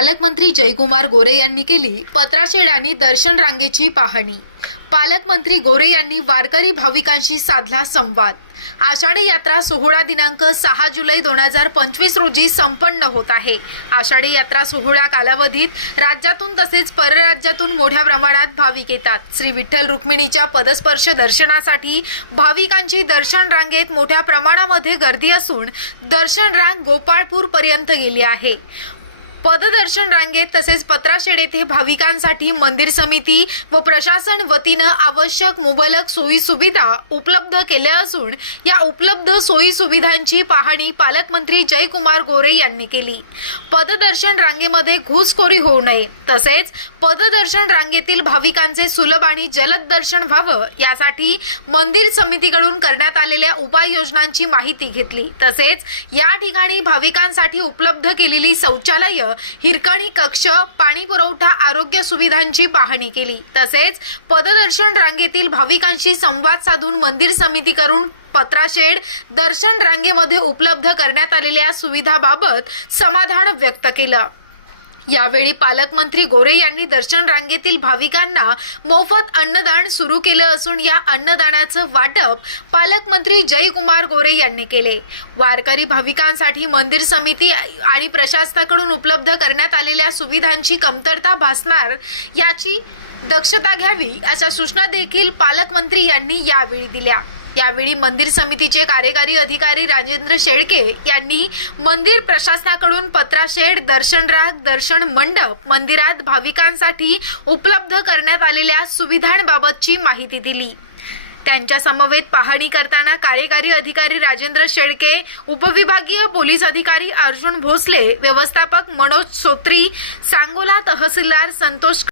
पालकमंत्री जयकुमार गोरे यांनी केली पत्राशेड आणि दर्शन रांगेची पाहणी. पालकमंत्री गोरे यांनी वारकरी भाविकांशी साधला संवाद. आषाढी यात्रा सोहळा दिनांक सहा जुलै दोन हजार पंचवीस रोजी संपन्न होत आहे. आषाढी यात्रा सोहळा कालावधीत राज्यातून तसेच परराज्यातून मोठ्या प्रमाणात भाविक येतात. श्री विठ्ठल रुक्मिणीच्या पदस्पर्श दर्शनासाठी भाविकांची दर्शन रांगेत मोठ्या प्रमाणामध्ये गर्दी असून दर्शन रांग गोपाळपूर पर्यंत गेली आहे. पददर्शन रांगेत तसेच पत्राशेड येथे भाविकांसाठी मंदिर समिती व प्रशासन वतीनं आवश्यक मुबलक सोयी सुविधा उपलब्ध केल्या असून या उपलब्ध सोयी सुविधांची पाहणी पालकमंत्री जयकुमार गोरे यांनी केली. पददर्शन रांगेमध्ये घुसखोरी होऊ नये. तसेच पददर्शन रांगेतील भाविकांचे सुलभ आणि जलद दर्शन व्हावं यासाठी मंदिर समितीकडून करण्यात आलेल्या उपाययोजनांची माहिती घेतली. तसेच या ठिकाणी भाविकांसाठी उपलब्ध केलेली शौचालय हिरकणी कक्ष पाणी पुरवठा आरोग्य सुविधांची पाहणी केली. तसेच पददर्शन रांगेतील भाविकांशी संवाद साधून मंदिर समिती करून पत्राशेड दर्शन रांगेमध्ये उपलब्ध करण्यात आलेल्या सुविधाबाबत समाधान व्यक्त केलं. यावेळी पालकमंत्री गोरे यांनी दर्शन रांगेतील भाविकांना मोफत अन्नदान सुरू केलं असून या अन्नदानाचं वाटप पालकमंत्री जयकुमार गोरे यांनी केले. वारकरी भाविकांसाठी मंदिर समिती आणि प्रशासनाकडून उपलब्ध करण्यात आलेल्या सुविधांची कमतरता भासणार याची दक्षता घ्यावी अशा सूचना देखील पालकमंत्री यांनी यावेळी दिल्या. यावेळी मंदिर समितीचे कार्यकारी अधिकारी राजेंद्र शेळके यांनी मंदिर प्रशासनाकडून पत्राशेड दर्शन राग दर्शन मंडप मंदिरात भाविकांसाठी उपलब्ध करण्यात आलेल्या सुविधांबाबतची माहिती दिली. त्यांच्या समवेत पाहणी करताना कार्यकारी अधिकारी राजेंद्र शेळके उपविभागीय पोलीस अधिकारी अर्जुन भोसले व्यवस्थापक मनोज सोत्री सांगोला तहसीलदार संतोष